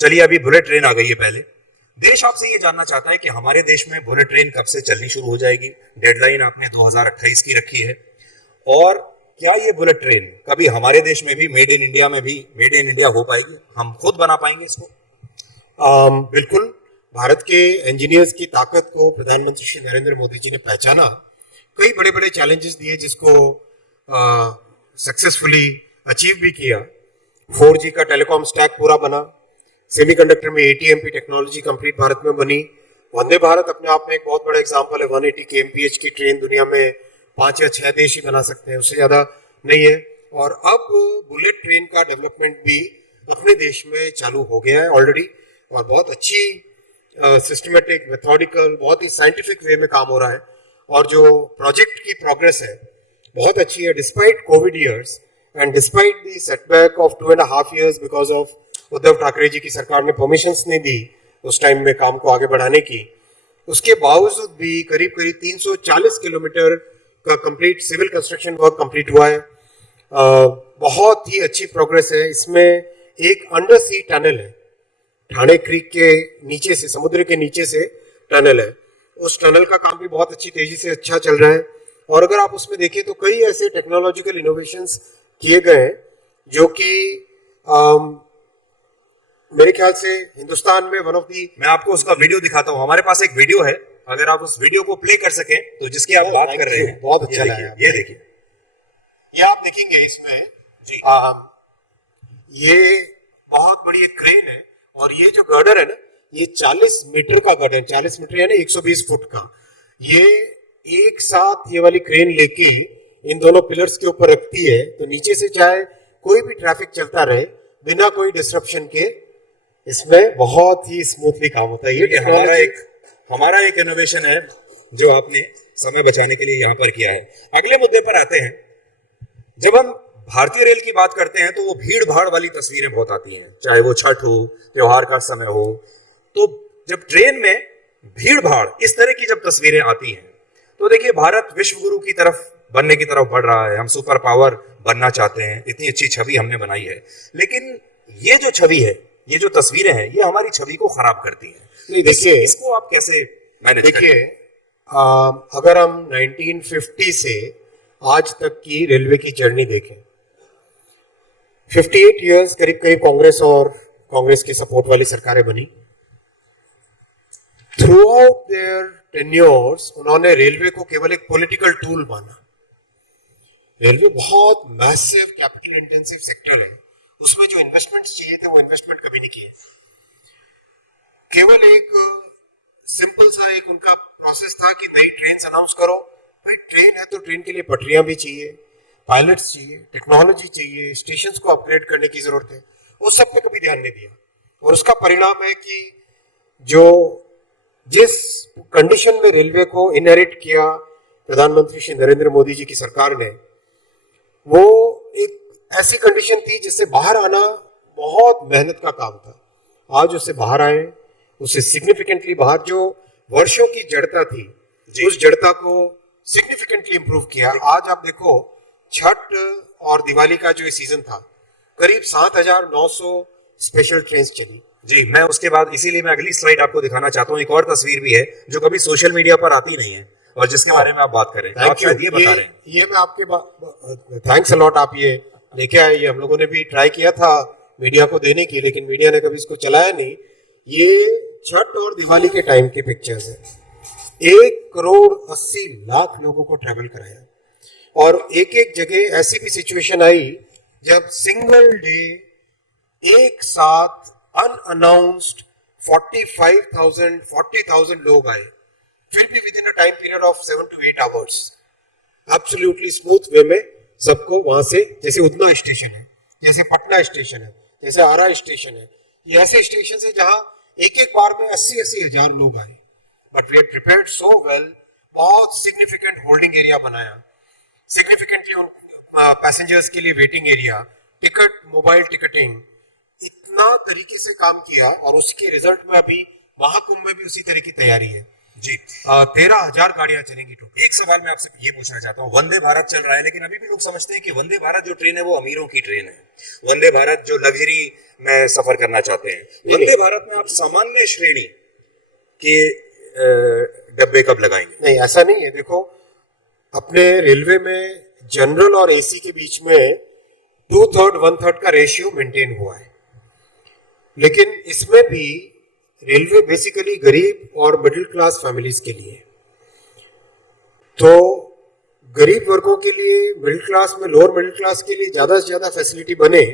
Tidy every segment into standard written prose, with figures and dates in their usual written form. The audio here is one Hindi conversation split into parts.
चलिए अभी बुलेट ट्रेन आ गई है। पहले देश आपसे ये जानना चाहता है कि हमारे देश में बुलेट ट्रेन कब से चलनी शुरू हो जाएगी। डेडलाइन आपने 2028 की रखी है, और क्या ये बुलेट ट्रेन कभी हमारे देश में भी मेड इन इंडिया में भी मेड इन इंडिया हो पाएगी? हम खुद बना पाएंगे इसको? बिल्कुल। भारत के इंजीनियर्स की ताकत को प्रधानमंत्री श्री नरेंद्र मोदी जी ने पहचाना, कई बड़े बड़े चैलेंजेस दिए जिसको सक्सेसफुली अचीव भी किया। 4G का टेलीकॉम स्टैक पूरा बना, सेमीकंडक्टर में ATMP टेक्नोलॉजी कंप्लीट भारत में बनी। वंदे भारत अपने आप में एक बहुत बड़ा एग्जांपल है। 180 kmph की ट्रेन दुनिया में 5 या 6 देश ही बना सकते हैं, उससे ज्यादा नहीं है। और अब बुलेट ट्रेन का डेवलपमेंट भी अपने देश में चालू हो गया है ऑलरेडी, और बहुत अच्छी सिस्टमेटिक मेथोडिकल बहुत ही साइंटिफिक वे में काम हो रहा है। और जो प्रोजेक्ट की प्रोग्रेस है बहुत अच्छी है, despite covid years and despite the setback of 2.5 years because of Uddhav Thackeray ji की सरकार ने परमिशंस नहीं दी उस टाइम में काम को आगे बढ़ाने की। उसके बावजूद भी करीब करीब 340 किलोमीटर का complete civil construction work complete हुआ है। बहुत ही अच्छी प्रोग्रेस है। इसमें एक अंडर सी टनल है, ठाणे क्रीक के नीचे से, समुद्र के नीचे से टनल है। उस टनल का काम भी बहुत अच्छी तेजी से अच्छा चल रहा है। और अगर आप उसमें देखें तो कई ऐसे टेक्नोलॉजिकल इनोवेशंस किए गए हैं जो कि मेरे ख्याल से हिंदुस्तान में वन ऑफ दी। मैं आपको उसका वीडियो दिखाता हूँ, हमारे पास एक वीडियो है, अगर आप उस वीडियो को प्ले कर सकें तो, जिसकी आप बात कर रहे हैं। बहुत अच्छा लगा। ये देखिए, ये आप देखेंगे इसमें जी, ये बहुत बड़ी एक क्रेन है, और ये जो गर्डर है ना, ये 40 मीटर का गर्डर, 40 मीटर यानी 120 फुट का। ये एक साथ ये वाली क्रेन लेके इन दोनों पिलर्स के ऊपर रखती है, तो नीचे से चाहे कोई भी ट्रैफिक चलता रहे बिना कोई डिस्ट्रप्शन के, इसमें बहुत ही स्मूथली काम होता है। ये हमारा एक इनोवेशन है जो आपने समय बचाने के लिए यहाँ पर किया है। अगले मुद्दे पर आते हैं। जब हम भारतीय रेल की बात करते हैं तो वो भीड़ भाड़ वाली तस्वीरें बहुत आती हैं, चाहे वो छठ हो, त्योहार का समय हो। तो जब ट्रेन में भीड़ भाड़ इस तरह की जब तस्वीरें आती हैं तो देखिए, भारत विश्व गुरु की तरफ बनने की तरफ बढ़ रहा है। हम सुपर पावर बनना चाहते हैं, इतनी अच्छी छवि हमने बनाई है। लेकिन ये जो छवि है, ये जो तस्वीरें हैं, ये हमारी छवि को खराब करती हैं। देखिए, इसको आप कैसे मैनेज करें? देखिए, अगर हम 1950 से आज तक की रेलवे की जर्नी देखें, 58 इयर्स करीब करीब कांग्रेस की सपोर्ट वाली सरकारें बनी। थ्रू आउट देयर टेन्योर्स उन्होंने रेलवे को केवल एक पॉलिटिकल टूल माना। रेलवे बहुत मैसिव कैपिटल इंटेंसिव सेक्टर है, उसमें जो इन्वेस्टमेंट्स चाहिए थे वो इन्वेस्टमेंट कभी नहीं किए। केवल एक सिंपल सा एक उनका प्रोसेस था कि नई ट्रेन अनाउंस करो। भाई ट्रेन है तो ट्रेन के लिए पटरियां भी चाहिए, पायलट्स चाहिए, टेक्नोलॉजी चाहिए, स्टेशंस को अपग्रेड करने की जरूरत है। उस सब पे कभी ध्यान नहीं दिया, और उसका परिणाम है कि जो जिस कंडीशन में रेलवे को इनहेरिट किया प्रधानमंत्री श्री नरेंद्र मोदी जी की सरकार ने, वो एक ऐसी कंडीशन थी जिससे बाहर आना बहुत मेहनत का काम था। आज उससे बाहर आए, उससे सिग्निफिकेंटली बाहर, जो वर्षों की जड़ता थी उस जड़ता को सिग्निफिकेंटली इंप्रूव किया। आज आप देखो, छठ और दिवाली का जो सीजन था, करीब 7,900 स्पेशल ट्रेन चली। जी, मैं उसके बाद इसीलिए मैं अगली स्लाइड आपको दिखाना चाहता हूँ। एक और तस्वीर भी है जो कभी सोशल मीडिया पर आती नहीं है और जिसके बारे में आप बात करें। आप शायद ये बता रहे हैं। ये मैं आपके थैंक्स अलॉट, आप ये लेके आए। ये हम लोगों ने भी ट्राई किया था मीडिया को देने की, लेकिन मीडिया ने कभी इसको चलाया नहीं। ये छठ और दिवाली के टाइम की पिक्चर्स है। 1,80,00,000 लोगों को ट्रेवल कराया, और एक एक जगह ऐसी भी सिचुएशन आई जब सिंगल डे एक साथ अनअनाउंस्ड 40,000 लोग आए, फिर भी with in a time period of 7 to 8 hours absolutely smooth way में सबको वहां से, जैसे उधना स्टेशन है, जैसे पटना स्टेशन है, जैसे आरा स्टेशन है, ये ऐसे स्टेशन है जहां एक एक बार में 80-80 हजार लोग आए। But we have prepared so well. बहुत सिग्निफिकेंट होल्डिंग एरिया बनाया, सिग्निफिकेंटली पैसेंजर्स के लिए waiting area, ticket, mobile ticketing, इतना तरीके से काम किया। और उसके रिजल्ट में अभी महाकुंभ में भी उसी तरह की तैयारी है। जी 13,000 गाड़ियां चलेंगी टोटल। एक सवाल मैं आपसे ये पूछना चाहता हूँ, वंदे भारत चल रहा है लेकिन अभी भी लोग समझते हैं कि वंदे भारत जो ट्रेन है वो अमीरों की ट्रेन है, वंदे भारत जो लग्जरी में सफर करना चाहते हैं। वंदे भारत में आप सामान्य श्रेणी के डब्बे कब लगाएंगे? नहीं, ऐसा नहीं है। देखो, अपने रेलवे में जनरल और एसी के बीच में 2/3 1/3 का रेशियो मेंटेन हुआ है, लेकिन इसमें भी रेलवे बेसिकली गरीब और मिडिल क्लास फैमिलीज के लिए, तो गरीब वर्गों के लिए, मिडिल क्लास में, लोअर मिडिल क्लास के लिए ज्यादा से ज्यादा फैसिलिटी बने।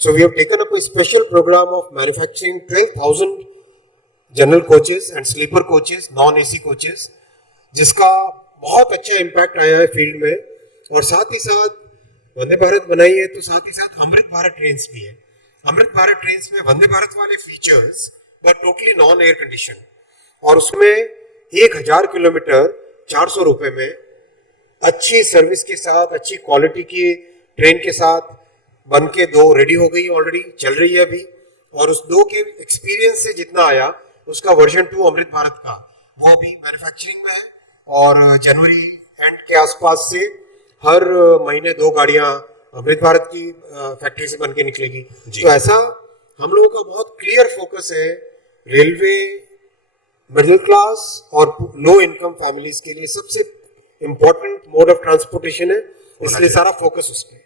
So we have taken up a special programme of manufacturing 12,000 general coaches and sleeper coaches, non AC coaches, जिसका बहुत अच्छा इम्पैक्ट आया है फील्ड में। और साथ ही साथ वंदे भारत बनाई है तो साथ ही साथ अमृत भारत ट्रेन्स भी है। अमृत भारत ट्रेन्स में वंदे भारत वाले features but totally non air condition, और उसमें 1,000 किलोमीटर 400 रुपए में अच्छी सर्विस के साथ, अच्छी क्वालिटी की ट्रेन के साथ बन के 2 रेडी हो गई, ऑलरेडी चल रही है अभी। और उस 2 के एक्सपीरियंस से जितना आया, उसका वर्जन 2 अमृत भारत का वो भी मैन्युफैक्चरिंग में है, और जनवरी एंड के आसपास से हर महीने 2 गाड़ियां अमृत भारत की फैक्ट्री से बन के निकलेगी। तो ऐसा हम लोगों का बहुत क्लियर फोकस है। रेलवे मिडिल क्लास और लो इनकम फैमिलीज के लिए सबसे इंपॉर्टेंट मोड ऑफ ट्रांसपोर्टेशन है, इसलिए सारा फोकस उस पर है।